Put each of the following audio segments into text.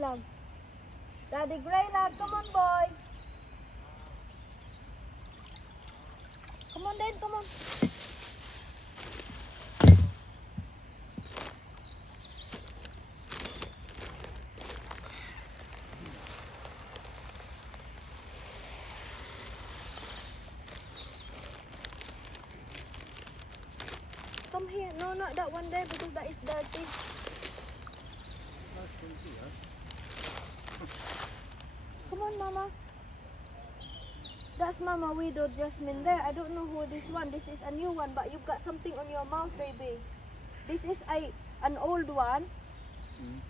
Greylag. Daddy Greylag, come on boy. Come on then, come on. Come here. No, not that one there because that is dirty. Come on, Mama. That's Mama Widow Jasmine there. I don't know who this one. This is a new one, but you've got something on your mouth, baby. This is an old one.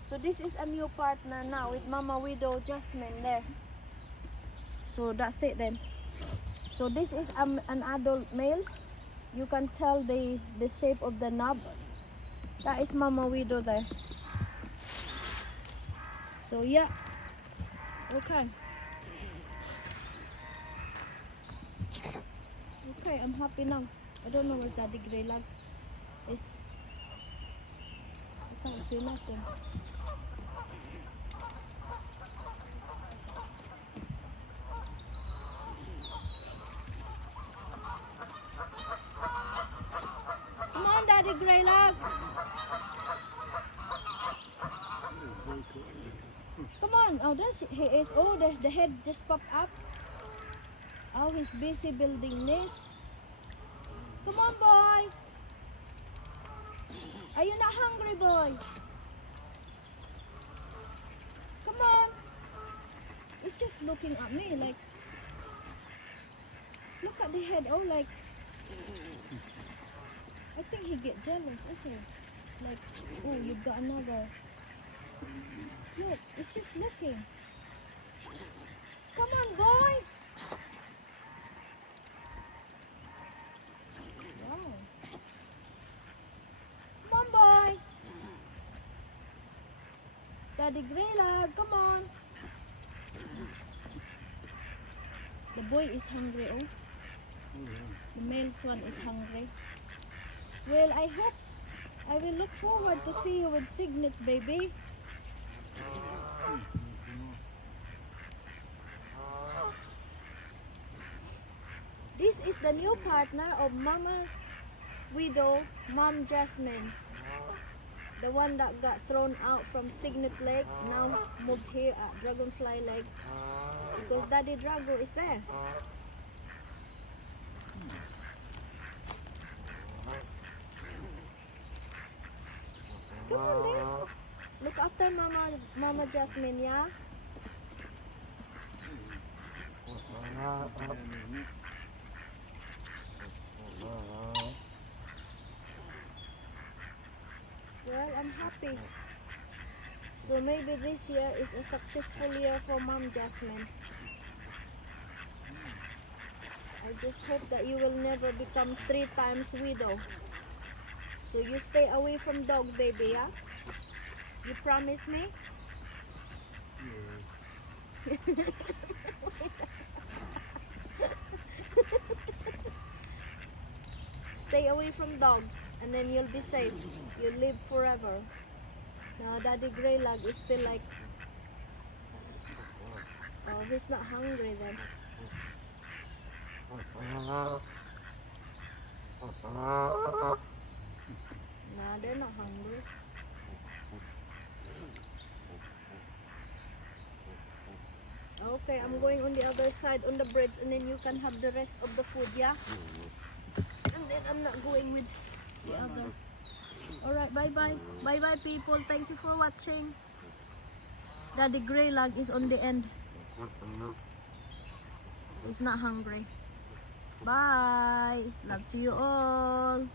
So this is a new partner now with Mama Widow Jasmine there. So that's it then. So this is an adult male. You can tell the shape of the knob. That is Mama Widow there. So yeah. Okay. Okay, I'm happy now. I don't know where Daddy Greylag is. I can't see nothing. Come on, Daddy Greylag. Come on. Oh, there he is. Oh, the head just popped up. Oh, he's busy building nest. Come on, boy. Are you not hungry, boy? Come on. It's just looking at me like, look at the head. Oh, like, I think he get jealous, isn't it? Like, oh, you've got another. Look, it's just looking. Come on, boy. Wow. Come on, boy. Daddy Greylag, come on. The boy is hungry, oh. The male swan is hungry. Well, I will look forward to see you with cygnets, baby. This is the new partner of Mama Widow, Mom Jasmine. The one that got thrown out from Cygnet Lake, now moved here at Dragonfly Lake. Because Daddy Drago is there. Come on then. Look after Mama Jasmine, yeah? Well, I'm happy. So maybe this year is a successful year for Mom Jasmine. I just hope that you will never become 3 times widow. So you stay away from dog, baby, yeah? You promise me? Stay away from dogs and then you'll be safe. You'll live forever. Now Daddy Greylag is still like, oh, he's not hungry then. Nah, they're not hungry. Okay, I'm going on the other side on the bridge and then you can have the rest of the food, yeah? And then I'm not going with the other. Alright, bye-bye. Bye-bye, people. Thank you for watching. Daddy Greylag is on the end. He's not hungry. Bye. Love to you all.